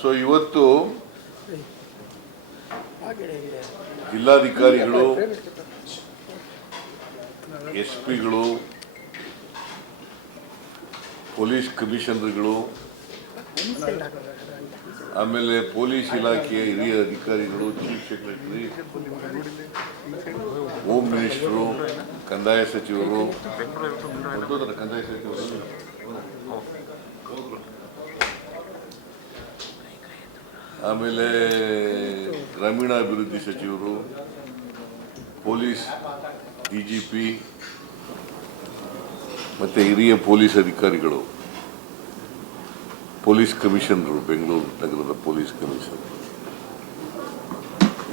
so ಇವತ್ತು ಜಿಲ್ಲಾಧಿಕಾರಿಗಳು S ಪಿಗಳು police ಕಮಿಷನರ್ಗಳು ಆಮೇಲೆ ಪೊಲೀಸ್ ಇಲಾಖೆಯ ಹಿರಿಯ ಅಧಿಕಾರಿಗಳು ಚೀಫ್ ಸೆಕ್ರೆಟರಿ ಹೋಮ್ ಮಿನಿಸ್ಟರು ಕಂದಾಯ ಸಚಿವರು ಕಂದಾಯ ಸಚಿವರು ಆಮೇಲೆ ಗ್ರಾಮೀಣಾಭಿವೃದ್ಧಿ ಸಚಿವರು ಪೊಲೀಸ್ ಡಿ ಜಿ ಪಿ ಮತ್ತು ಹಿರಿಯ ಪೊಲೀಸ್ ಅಧಿಕಾರಿಗಳು ಪೊಲೀಸ್ ಕಮಿಷನರು ಬೆಂಗಳೂರು ನಗರದ ಪೊಲೀಸ್ ಕಮಿಷನರ್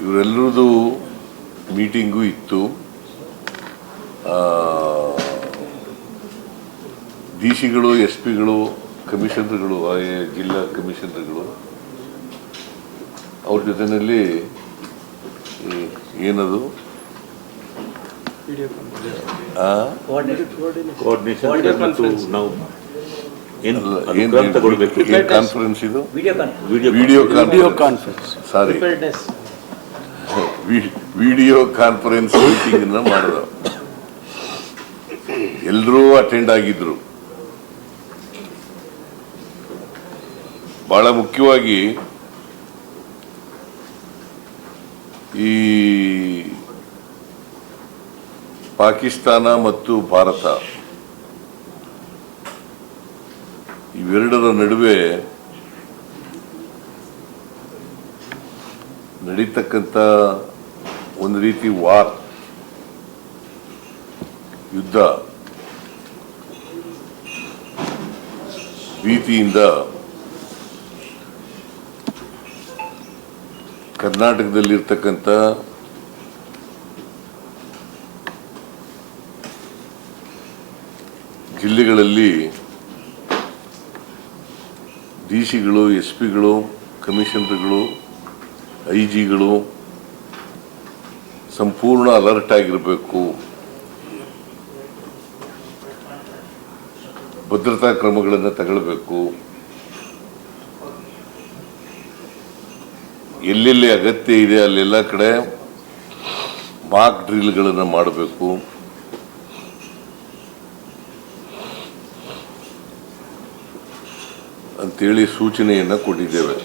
ಇವರೆಲ್ಲರದು ಮೀಟಿಂಗು ಇತ್ತು ಡಿ ಸಿಗಳು ಎಸ್ ಪಿಗಳು ಕಮಿಷನರ್ಗಳು ಜಿಲ್ಲಾ ಕಮಿಷನರ್ಗಳು ಅವ್ರ ಜೊತೆಯಲ್ಲಿ ಏನದು ನಾವು ಕಾನ್ಫರೆನ್ಸ್ ಇದು video conference sorry video conference ಮೀಟಿಂಗನ್ನು ಮಾಡಿದ ಎಲ್ಲರೂ ಅಟೆಂಡ್ ಆಗಿದ್ರು ಬಹಳ ಮುಖ್ಯವಾಗಿ ಈ ಪಾಕಿಸ್ತಾನ ಮತ್ತು ಭಾರತ ಇವೆರಡರ ನಡುವೆ ನಡೀತಕ್ಕಂಥ ಒಂದು ರೀತಿ ವಾರ್ ಯುದ್ಧ ಭೀತಿಯಿಂದ ಕರ್ನಾಟಕದಲ್ಲಿರ್ತಕ್ಕಂಥ ಜಿಲ್ಲೆಗಳಲ್ಲಿ ಡಿ ಸಿಗಳು ಎಸ್ ಪಿಗಳು ಕಮಿಷನರ್ಗಳು ಐ ಜಿಗಳು ಸಂಪೂರ್ಣ ಅಲರ್ಟ್ ಆಗಿರಬೇಕು ಭದ್ರತಾ ಕ್ರಮಗಳನ್ನು ತಗೊಳ್ಬೇಕು ಎಲ್ಲೆಲ್ಲಿ ಅಗತ್ಯ ಇದೆ ಅಲ್ಲೆಲ್ಲ ಕಡೆ ಮಾಕ್ ಡ್ರಿಲ್ಗಳನ್ನು ಮಾಡಬೇಕು ಅಂತೇಳಿ ಸೂಚನೆಯನ್ನು ಕೊಟ್ಟಿದ್ದೇವೆ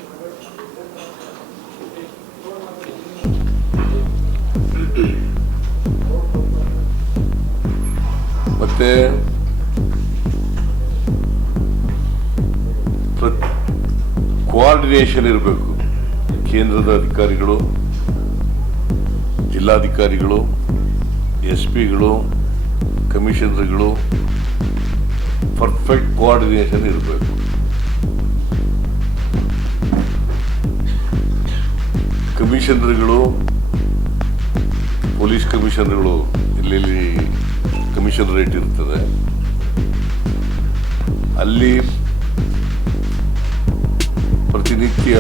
ಮತ್ತೆ ಕೋಆರ್ಡಿನೇಷನ್ ಇರಬೇಕು ಕೇಂದ್ರದ ಅಧಿಕಾರಿಗಳು ಜಿಲ್ಲಾಧಿಕಾರಿಗಳು ಎಸ್ ಪಿಗಳು ಕಮಿಷನರ್ಗಳು ಪರ್ಫೆಕ್ಟ್ ಕೋಆರ್ಡಿನೇಷನ್ ಇರಬೇಕು ಕಮಿಷನರ್ಗಳು ಪೊಲೀಸ್ ಕಮಿಷನರ್ಗಳು ಇಲ್ಲಿ ಕಮಿಷನರೇಟ್ ಇರ್ತದೆ ಅಲ್ಲಿ ಪ್ರತಿನಿತ್ಯ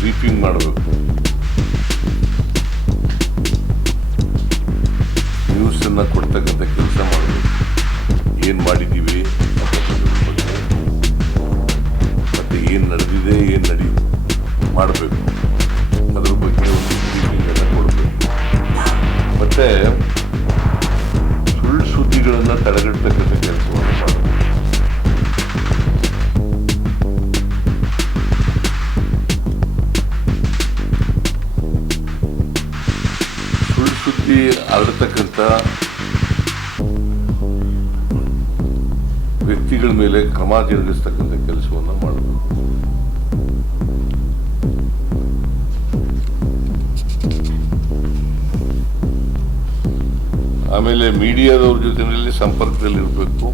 ಬ್ರೀಫಿಂಗ್ ಮಾಡಬೇಕು ನ್ಯೂಸನ್ನು ಕೊಡ್ತಕ್ಕಂಥ ಕೆಲಸ ಮಾಡಬೇಕು ಏನು ಮಾಡಿದ್ದೀವಿ ಮತ್ತು ಏನು ನಡೆದಿದೆ ಏನು ನಡಿ ಮಾಡಬೇಕು ಸಮಾಜ ಎದುರಿಸ್ತಕ್ಕಂಥ ಕೆಲಸವನ್ನು ಮಾಡಬೇಕು ಆಮೇಲೆ ಮೀಡಿಯಾದವ್ರ ಜೊತೆಯಲ್ಲಿ ಸಂಪರ್ಕದಲ್ಲಿರಬೇಕು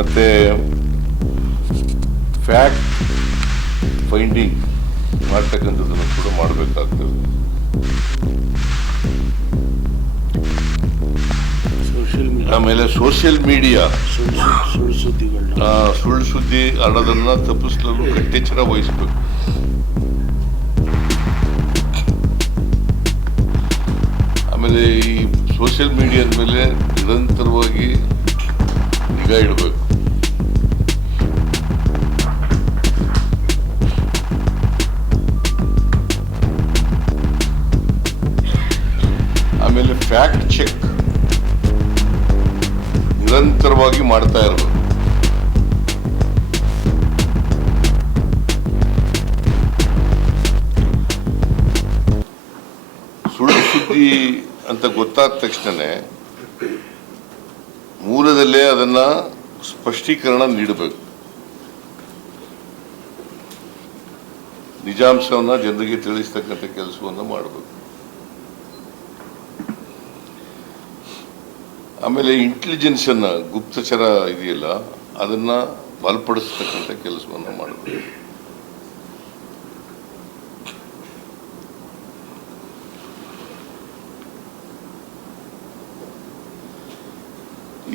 ಮತ್ತೆ ಫ್ಯಾಕ್ಟ್ ಫೈಂಡಿಂಗ್ ಮಾಡ್ತಕ್ಕಂಥದ್ದನ್ನು ಕೂಡ ಮಾಡಬೇಕಾಗ್ತದೆ ಆಮೇಲೆ ಸೋಷಿಯಲ್ ಮೀಡಿಯಾ ಸುಳ್ಳು ಸುದ್ದಿ ಹಣದನ್ನ ತಪ್ಪಿಸಲು ಕಟ್ಟೆಚ್ಚರ ವಹಿಸಬೇಕು ಆಮೇಲೆ ಈ ಸೋಷಿಯಲ್ ಮೀಡಿಯಾದ ಮೇಲೆ ನಿರಂತರವಾಗಿ ನಿಗಾ ಇಡಬೇಕು ಆಮೇಲೆ ಫ್ಯಾಕ್ಟ್ ಚೆಕ್ ನಿರಂತರವಾಗಿ ಮಾಡ್ತಾ ಇರೋದು ಸುಳ್ಳು ಸುದ್ದಿ ಅಂತ ಗೊತ್ತಾದ ತಕ್ಷಣನೇ ಮೂಲದಲ್ಲೇ ಅದನ್ನ ಸ್ಪಷ್ಟೀಕರಣ ನೀಡಬೇಕು ನಿಜಾಂಶವನ್ನು ಜನರಿಗೆ ತಿಳಿಸ್ತಕ್ಕಂಥ ಕೆಲಸವನ್ನು ಮಾಡಬೇಕು ಆಮೇಲೆ ಅನ್ನ ಗುಪ್ತಚರ ಇದೆಯಲ್ಲ ಅದನ್ನ ಬಲಪಡಿಸ್ತಕ್ಕಂಥ ಕೆಲಸವನ್ನು ಮಾಡಬೇಕು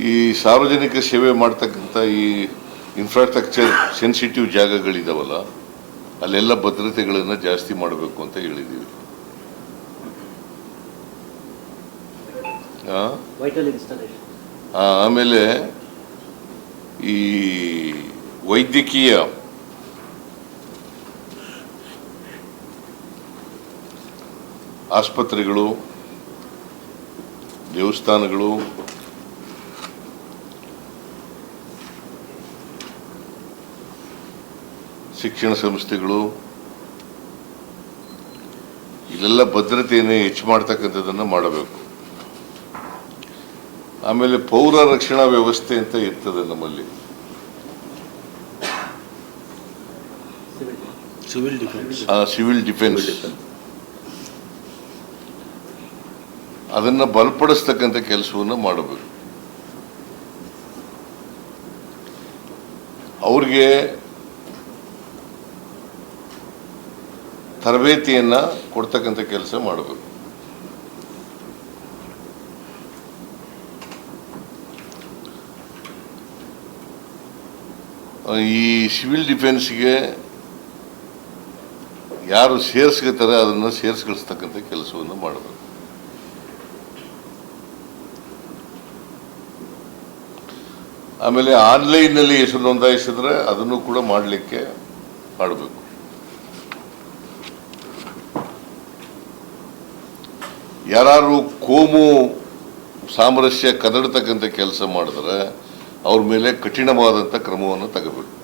ಈ ಸಾರ್ವಜನಿಕ ಸೇವೆ ಮಾಡ್ತಕ್ಕಂಥ ಈ ಇನ್ಫ್ರಾಸ್ಟ್ರಕ್ಚರ್ ಸೆನ್ಸಿಟಿವ್ ಜಾಗಗಳಿದಾವಲ್ಲ ಅಲ್ಲೆಲ್ಲ ಭದ್ರತೆಗಳನ್ನು ಜಾಸ್ತಿ ಮಾಡಬೇಕು ಅಂತ ಹೇಳಿದ್ದೀವಿ ವೈಟಲ್ ಇನ್ಸ್ಟಾಲೇಷನ್ ಆಮೇಲೆ ಈ ವೈದ್ಯಕೀಯ ಆಸ್ಪತ್ರೆಗಳು ದೇವಸ್ಥಾನಗಳು ಶಿಕ್ಷಣ ಸಂಸ್ಥೆಗಳು ಇಲ್ಲೆಲ್ಲ ಭದ್ರತೆಯನ್ನು ಹೆಚ್ಚು ಮಾಡ್ತಕ್ಕಂಥದ್ದನ್ನು ಮಾಡಬೇಕು ಆಮೇಲೆ ಪೌರ ರಕ್ಷಣಾ ವ್ಯವಸ್ಥೆ ಅಂತ ಇರ್ತದೆ ನಮ್ಮಲ್ಲಿ ಸಿವಿಲ್ ಡಿಫೆನ್ಸ್ ಅದನ್ನ ಬಲಪಡಿಸ್ತಕ್ಕಂಥ ಕೆಲಸವನ್ನು ಮಾಡಬೇಕು ಅವ್ರಿಗೆ ತರಬೇತಿಯನ್ನ ಕೊಡ್ತಕ್ಕಂಥ ಕೆಲಸ ಮಾಡಬೇಕು ಈ ಸಿವಿಲ್ ಡಿಫೆನ್ಸ್ಗೆ ಯಾರು ಸೇರಿಸ್ಕೋತಾರೆ ಅದನ್ನು ಸೇರಿಸ್ಕಳಿಸ್ತಕ್ಕಂಥ ಕೆಲಸವನ್ನು ಮಾಡಬೇಕು ಆಮೇಲೆ ಆನ್ಲೈನ್ನಲ್ಲಿ ಹೆಸರು ನೋಂದಾಯಿಸಿದ್ರೆ ಅದನ್ನು ಕೂಡ ಮಾಡಲಿಕ್ಕೆ ಮಾಡಬೇಕು ಯಾರು ಕೋಮು ಸಾಮರಸ್ಯ ಕದಡ್ತಕ್ಕಂಥ ಕೆಲಸ ಮಾಡಿದ್ರೆ ಅವ್ರ ಮೇಲೆ ಕಠಿಣವಾದಂತ ಕ್ರಮವನ್ನು ತಗೋಬೇಕು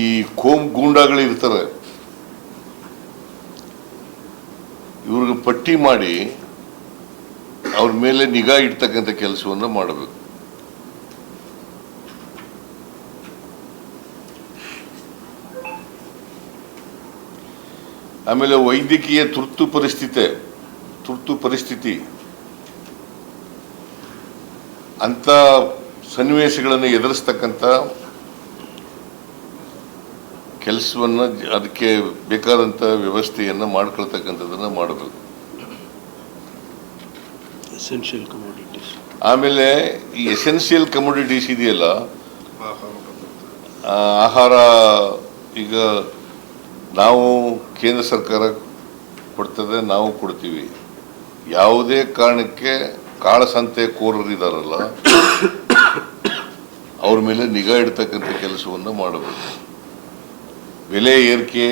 ಈ ಕೋಮ್ ಗೂಂಡಾಗಳಿರ್ತಾರೆ ಇವ್ರಿಗೆ ಪಟ್ಟಿ ಮಾಡಿ ಅವ್ರ ಮೇಲೆ ನಿಗಾ ಇಡ್ತಕ್ಕಂಥ ಕೆಲಸವನ್ನು ಮಾಡಬೇಕು ಆಮೇಲೆ ವೈದ್ಯಕೀಯ ತುರ್ತು ಪರಿಸ್ಥಿತಿ ತುರ್ತು ಪರಿಸ್ಥಿತಿ ಅಂತ ಸನ್ನಿವೇಶಗಳನ್ನು ಎದುರಿಸ್ತಕ್ಕಂಥ ಕೆಲಸವನ್ನು ಅದಕ್ಕೆ ಬೇಕಾದಂಥ ವ್ಯವಸ್ಥೆಯನ್ನು ಮಾಡ್ಕೊಳ್ತಕ್ಕಂಥದ್ದನ್ನು ಮಾಡಬೇಕು ಎಸೆನ್ಷಿಯಲ್ ಕಮೋಡಿಟೀಸ್ ಆಮೇಲೆ ಈ ಎಸೆನ್ಷಿಯಲ್ ಕಮೋಡಿಟೀಸ್ ಇದೆಯಲ್ಲ ಆಹಾರ ಈಗ ನಾವು ಕೇಂದ್ರ ಸರ್ಕಾರ ಕೊಡ್ತದೆ ನಾವು ಕೊಡ್ತೀವಿ ಯಾವುದೇ ಕಾರಣಕ್ಕೆ ಕಾಳಸಂತೆ ಕೋರರು ಇದಾರಲ್ಲ ಅವ್ರ ಮೇಲೆ ನಿಗಾ ಇಡ್ತಕ್ಕಂಥ ಕೆಲಸವನ್ನು ಮಾಡಬೇಕು ಬೆಲೆ ಏರಿಕೆ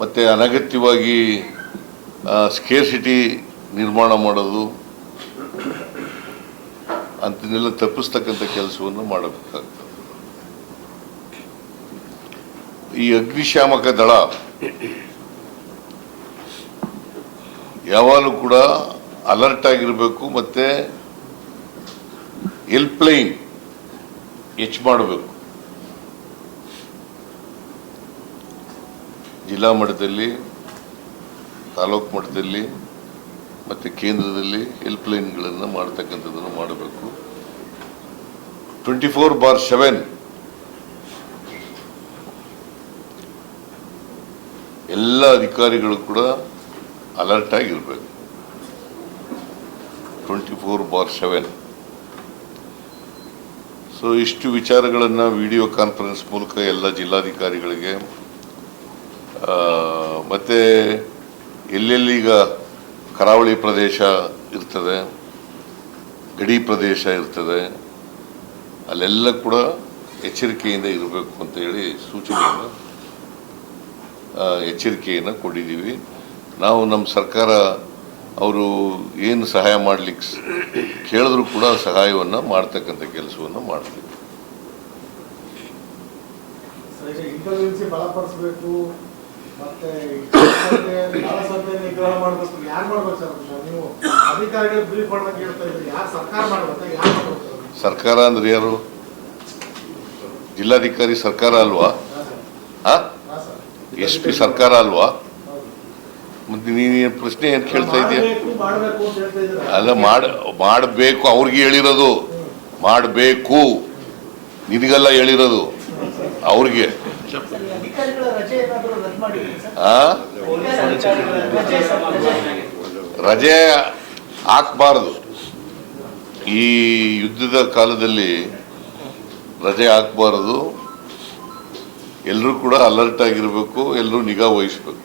ಮತ್ತು ಅನಗತ್ಯವಾಗಿ ಸ್ಕೇರ್ಸಿಟಿ ನಿರ್ಮಾಣ ಮಾಡೋದು ಅಂತನ್ನೆಲ್ಲ ತಪ್ಪಿಸ್ತಕ್ಕಂಥ ಕೆಲಸವನ್ನು ಮಾಡಬೇಕಾಗ್ತದೆ ಈ ಅಗ್ನಿಶಾಮಕ ದಳ ಯಾವಾಗಲೂ ಕೂಡ ಅಲರ್ಟ್ ಆಗಿರಬೇಕು ಮತ್ತೆ ಎಲ್ಪ್ಲೈನ್ ಹೆಚ್ಚು ಮಾಡಬೇಕು ಜಿಲ್ಲಾ ಮಟ್ಟದಲ್ಲಿ ತಾಲೂಕು ಮಟ್ಟದಲ್ಲಿ ಮತ್ತೆ ಕೇಂದ್ರದಲ್ಲಿ ಹೆಲ್ಪ್ಲೈನ್ಗಳನ್ನು ಮಾಡತಕ್ಕಂಥದ್ದನ್ನು ಮಾಡಬೇಕು ಟ್ವೆಂಟಿ ಫೋರ್ ಬಾರ್ ಸೆವೆನ್ ಎಲ್ಲ ಅಧಿಕಾರಿಗಳು ಕೂಡ ಅಲರ್ಟ್ ಆಗಿರಬೇಕು twenty four by seven so ಇಷ್ಟು ವಿಚಾರಗಳನ್ನು ವಿಡಿಯೋ ಕಾನ್ಫರೆನ್ಸ್ ಮೂಲಕ ಎಲ್ಲ ಜಿಲ್ಲಾಧಿಕಾರಿಗಳಿಗೆ ಮತ್ತು ಈಗ ಕರಾವಳಿ ಪ್ರದೇಶ ಇರ್ತದೆ ಗಡಿ ಪ್ರದೇಶ ಇರ್ತದೆ ಅಲ್ಲೆಲ್ಲ ಕೂಡ ಎಚ್ಚರಿಕೆಯಿಂದ ಇರಬೇಕು ಅಂತ ಹೇಳಿ ಸೂಚನೆಯನ್ನು ಎಚ್ಚರಿಕೆಯನ್ನು ಕೊಟ್ಟಿದ್ದೀವಿ ನಾವು ನಮ್ಮ ಸರ್ಕಾರ ಅವರು ಏನು ಸಹಾಯ ಮಾಡಲಿಕ್ಕೆ ಕೇಳಿದ್ರು ಕೂಡ ಸಹಾಯವನ್ನು ಮಾಡ್ತಕ್ಕಂಥ ಕೆಲಸವನ್ನು ಮಾಡ್ತೀವಿ ಸರ್ಕಾರ ಅಂದ್ರೆ ಯಾರು ಜಿಲ್ಲಾಧಿಕಾರಿ ಸರ್ಕಾರ ಅಲ್ವಾ ಹಾ ಎಸ್ ಪಿ ಸರ್ಕಾರ ಅಲ್ವಾ ಮತ್ತೆ ನೀನು ಪ್ರಶ್ನೆ ಏನು ಕೇಳ್ತಾ ಇದೆಯಾ ಅಲ್ಲ ಮಾಡ ಮಾಡಬೇಕು ಅವ್ರಿಗೆ ಹೇಳಿರೋದು ಮಾಡಬೇಕು ನಿನಗೆಲ್ಲ ಹೇಳಿರೋದು ಅವ್ರಿಗೆ ರಜೆ ಹಾಕ್ಬಾರ್ದು ಈ ಯುದ್ಧದ ಕಾಲದಲ್ಲಿ ರಜೆ ಹಾಕ್ಬಾರದು ಎಲ್ಲರೂ ಕೂಡ ಅಲರ್ಟ್ ಆಗಿರಬೇಕು ಎಲ್ಲರೂ ನಿಗಾ ವಹಿಸಬೇಕು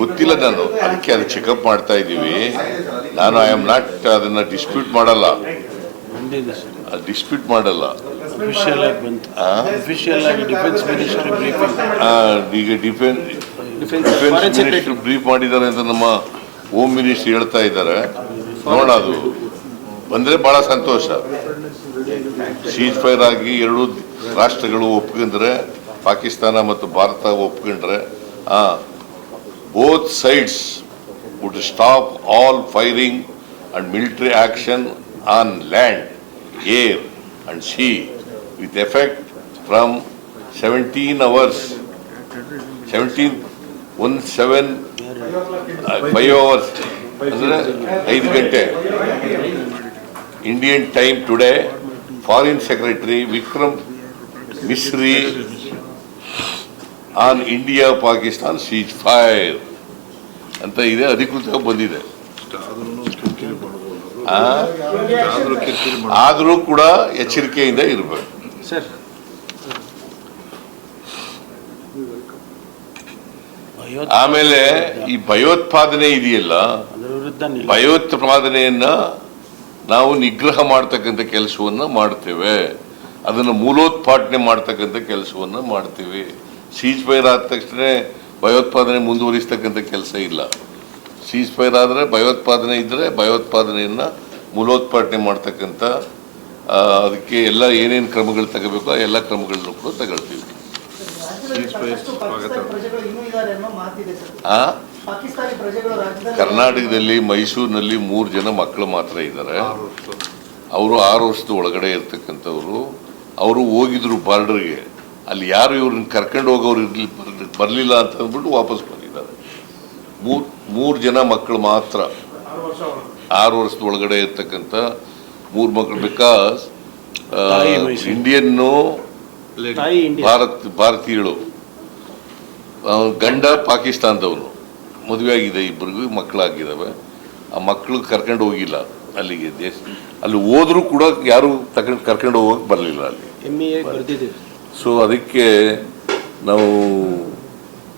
ಗೊತ್ತಿಲ್ಲ ನಾನು ಅದಕ್ಕೆ ಅದು ಚೆಕಪ್ ಮಾಡ್ತಾ ಇದ್ದೀವಿ ನಾನು ಐ ಆಮ್ ನಾಟ್ ಅದನ್ನ ಡಿಸ್ಪ್ಯೂಟ್ ಮಾಡಲ್ಲ ಡಿಸ್ಪ್ಯೂಟ್ ಮಾಡಲ್ಲ ಈಗ ಡಿಫೆನ್ಸ್ ಡಿಫೆನ್ಸ್ ಮಿನಿಸ್ಟರ್ ಬ್ರೀಫ್ ಮಾಡಿದ್ದಾರೆ ಅಂತ ನಮ್ಮ ಹೋಮ್ ಮಿನಿಸ್ಟರ್ ಹೇಳ್ತಾ ಇದ್ದಾರೆ ನೋಡೋದು ಬಂದ್ರೆ ಬಹಳ ಸಂತೋಷ ಸೀಜ್ ಫೈರ್ ಆಗಿ ಎರಡೂ ರಾಷ್ಟ್ರಗಳು ಒಪ್ಕೊಂಡ್ರೆ ಪಾಕಿಸ್ತಾನ ಮತ್ತು Bharat ಒಪ್ಕೊಂಡ್ರೆ both sides would stop all firing and military action on land air and sea with effect from seventeen hours seventeen one seven five hours ಅಂದರೆ ಐದು ಗಂಟೆ Indian time today foreign secretary Vikram Misri on India Pakistan ceasefire ಅಂತ ಇದೆ ಅಧಿಕೃತ ಬಂದಿದೆ ಆದರೂ ಕೂಡ ಎಚ್ಚರಿಕೆಯಿಂದ ಇರಬೇಕು ಆಮೇಲೆ ಈ ಭಯೋತ್ಪಾದನೆ ಇದೆಯಲ್ಲ ಭಯೋತ್ಪಾದನೆಯನ್ನ ನಾವು ನಿಗ್ರಹ ಮಾಡ್ತಕ್ಕಂಥ ಕೆಲಸವನ್ನು ಮಾಡ್ತೇವೆ ಅದನ್ನು ಮೂಲೋತ್ಪಾಟನೆ ಮಾಡ್ತಕ್ಕಂಥ ಕೆಲಸವನ್ನು ಮಾಡ್ತೀವಿ ಸೀಜ್ ಫೈರ್ ಆದ ತಕ್ಷಣ ಭಯೋತ್ಪಾದನೆ ಮುಂದುವರಿಸ್ತಕ್ಕಂಥ ಕೆಲಸ ಇಲ್ಲ ಸೀಜ್ ಫೈರ್ ಆದರೆ ಭಯೋತ್ಪಾದನೆ ಇದ್ದರೆ ಭಯೋತ್ಪಾದನೆಯನ್ನು ಮೂಲೋತ್ಪಾಟನೆ ಮಾಡ್ತಕ್ಕಂಥ ಅದಕ್ಕೆ ಎಲ್ಲ ಏನೇನು ಕ್ರಮಗಳು ತಗೋಬೇಕು ಆ ಎಲ್ಲ ಕ್ರಮಗಳನ್ನು ಕೂಡ ತಗೊಳ್ತೀವಿ ಸೀಜ್ ಕರ್ನಾಟಕದಲ್ಲಿ ಮೈಸೂರಿನಲ್ಲಿ ಮೂರು ಜನ ಮಕ್ಕಳು ಮಾತ್ರ ಇದ್ದಾರೆ ಅವರು ಆರು ವರ್ಷದ ಒಳಗಡೆ ಇರ್ತಕ್ಕಂಥವ್ರು ಅವರು ಹೋಗಿದ್ರು ಬಾರ್ಡರ್ಗೆ ಅಲ್ಲಿ ಯಾರು ಇವ್ರನ್ನ ಕರ್ಕೊಂಡು ಹೋಗೋರು ಇರ್ಲಿ ಬರಲಿಲ್ಲ ಅಂತ ಅಂದ್ಬಿಟ್ಟು ವಾಪಸ್ ಬಂದಿದ್ದಾರೆ ಮೂರು ಜನ ಮಕ್ಕಳು ಮಾತ್ರ ಆರು ವರ್ಷದ ಒಳಗಡೆ ಇರ್ತಕ್ಕಂಥ ಮೂರು ಮಕ್ಕಳು ಬಿಕಾಸ್ ಇಂಡಿಯನ್ನು ಭಾರತ್ ಭಾರತೀಯರು ಗಂಡ ಪಾಕಿಸ್ತಾನದವನು ಮದುವೆ ಆಗಿದೆ ಇಬ್ಬರಿಗೂ ಮಕ್ಕಳಾಗಿದ್ದಾವೆ ಆ ಮಕ್ಕಳು ಕರ್ಕೊಂಡು ಹೋಗಿಲ್ಲ ಅಲ್ಲಿಗೆ ದೇಶ ಅಲ್ಲಿ ಹೋದರೂ ಕೂಡ ಯಾರು ತಕೊಂಡು ಕರ್ಕೊಂಡು ಹೋಗೋಕೆ ಬರಲಿಲ್ಲ ಅಲ್ಲಿ ಸೊ e ಅದಕ್ಕೆ ನಾವು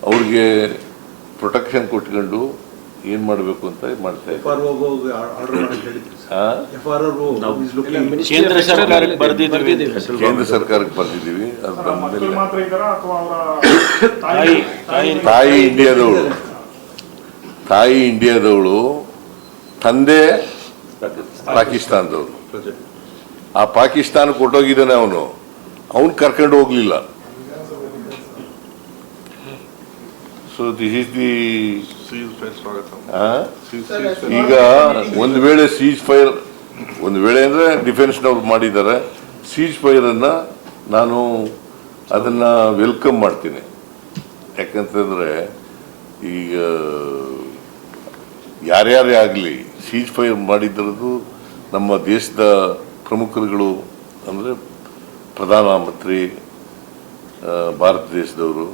ಅವ್ರಿಗೆ ಪ್ರೊಟೆಕ್ಷನ್ ಕೊಟ್ಕೊಂಡು ಏನು ಮಾಡಬೇಕು ಅಂತ ಮಾಡ್ತಾ ಕೇಂದ್ರ ಸರ್ಕಾರಕ್ಕೆ ಬರ್ದಿದ್ದೀವಿ ತಾಯಿ ಇಂಡಿಯಾದವಳು ತಾಯಿ ಇಂಡಿಯಾದವಳು ತಂದೆ ಪಾಕಿಸ್ತಾನದವನು ಆ ಪಾಕಿಸ್ತಾನ ಕೊಟ್ಟೋಗಿದ್ದಾನೆ ಅವನು ಅವನು ಕರ್ಕೊಂಡು ಹೋಗ್ಲಿಲ್ಲ ಸೊ ದಿಸ್ ಇಸ್ ದಿ ಈಗ ಒಂದು ವೇಳೆ ಸೀಜ್ ಫೈರ್ ಒಂದು ವೇಳೆ ಅಂದರೆ ಡಿಫೆನ್ಸ್ನವ್ರು ಮಾಡಿದ್ದಾರೆ ಸೀಜ್ ಅನ್ನ ನಾನು ಅದನ್ನ ವೆಲ್ಕಮ್ ಮಾಡ್ತೀನಿ ಯಾಕಂತಂದ್ರೆ ಈಗ ಯಾರ್ಯಾರೇ ಆಗಲಿ ಸೀಜ್ ಫೈರ್ ಮಾಡಿದ್ದರದು ನಮ್ಮ ದೇಶದ ಪ್ರಮುಖರುಗಳು ಅಂದರೆ ಪ್ರಧಾನಮಂತ್ರಿ ಭಾರತ ದೇಶದವರು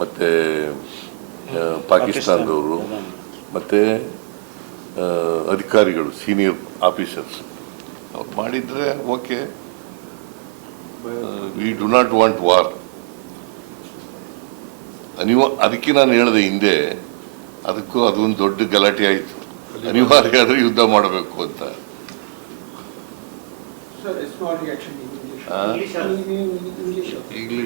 ಮತ್ತು ಪಾಕಿಸ್ತಾನದವರು ಮತ್ತು ಅಧಿಕಾರಿಗಳು ಸೀನಿಯರ್ ಆಫೀಸರ್ಸ್ ಅವ್ರು ಮಾಡಿದರೆ okay we do not want war ಅನಿವ ಅದಕ್ಕೆ ನಾನು ಹೇಳಿದೆ ಹಿಂದೆ ಅದಕ್ಕೂ ಅದೊಂದು ದೊಡ್ಡ ಗಲಾಟೆ ಆಯಿತು ಅನಿವಾರ್ಯ ಆದರೆ ಯುದ್ಧ ಮಾಡಬೇಕು ಅಂತ ಇಂಗ್ಲಿಷ್